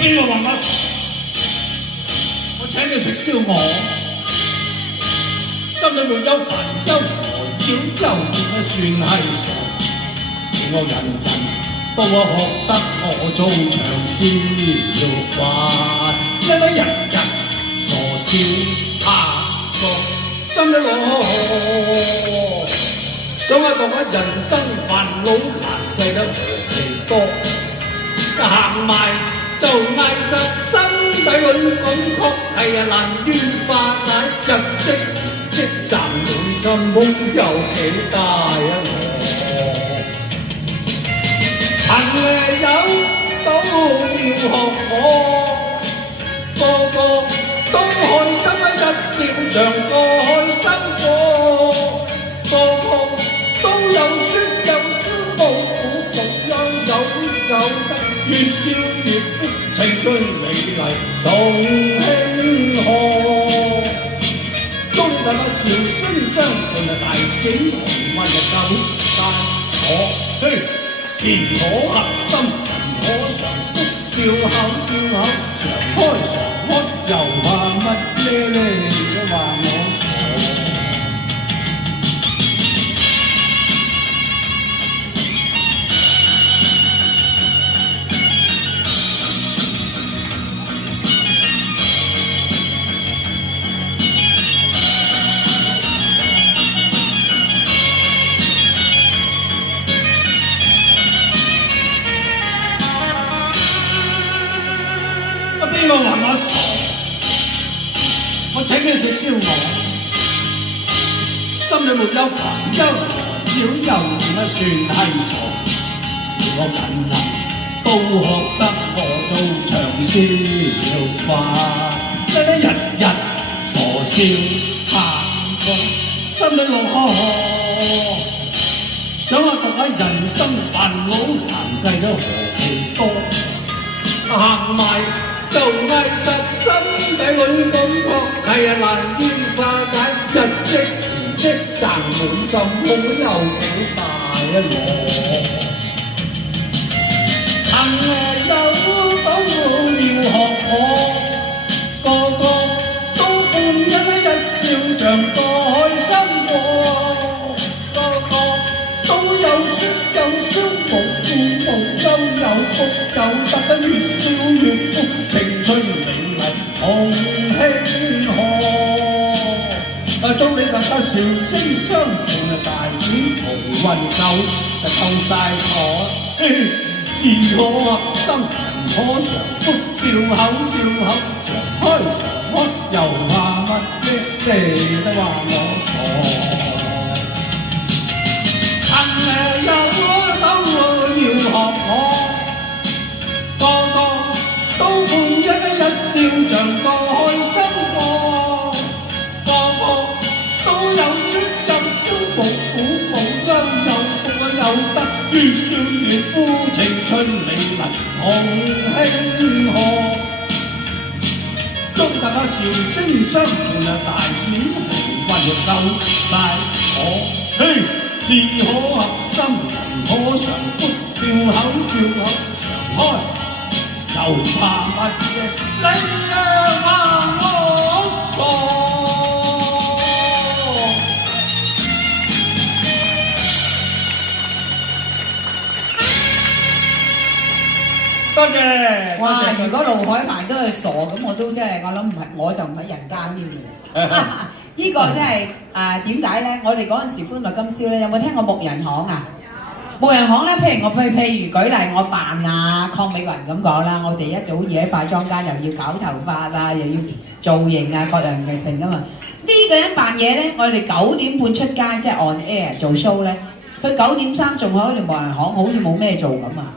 邊個話我傻？我請你食燒鵝，心裏沒有煩憂來擾憂，我算係傻。我人人都學得我做長線要快，一人人傻笑下個真的攞。想下度下人生煩惱難計得何其多，行埋就嗌實，心底裏感覺係難於化解，日積月積賺滿心夢有幾大我。朋友都要學我，個個都開心一笑像個開心果，個個都有酸有酸冇苦冇憂有得，越笑越歡，青春美麗送慶賀。祝你大家笑聲相伴，大展紅運就晒我嘿。是我核心，人可常福，笑口笑口，常開常開，又話乜呢？都話我傻。邊個話我傻？我請你食燒鵝，心裏沒有煩憂擾憂，我算係傻。我人人都學得我做長線要快，日日傻笑下個心裏落河。想下讀下人生煩惱難計得何其多，行埋就嗌實，心底裏感覺係難於化解，日積月積賺滿心夢有幾大我。朋友都要學我，個個都歡一笑像個開心果，個個都有酸有酸冇苦冇憂有福有得，越笑越歡，青春美麗同慶賀。祝你大家笑聲相伴，大展鴻運夠晒我。是我核心，人可常福，笑口笑口，常開常開，又話乜呢？你都話我傻。朋友都要學我，個個都歡一笑像個開心果，個個都有酸有酸冇苦冇憂有福有得，越笑越歡，青春美麗同慶賀。祝大家笑聲相伴，大展鴻運夠晒我嘿。是可合心，人可常歡，笑口笑口，常開，又怕乜嘢？你話我傻。多謝。哇！如果盧海鵬都係傻咁，我都真係我諗唔係，我就唔喺人間添嘅。呢個真係點解咧？我哋嗰陣時歡樂今宵咧，有冇聽過木人巷啊？木人巷咧，譬如舉例，我扮鄺美雲咁講啦，我哋一早已喺化妝間又要搞頭髮啊，又要造型啊，各樣嘅成噶嘛。呢個人扮嘢咧，我哋9點半出街，即係 on air 做 show 咧，佢9點3仲喺條木人巷，好似冇咩做咁啊！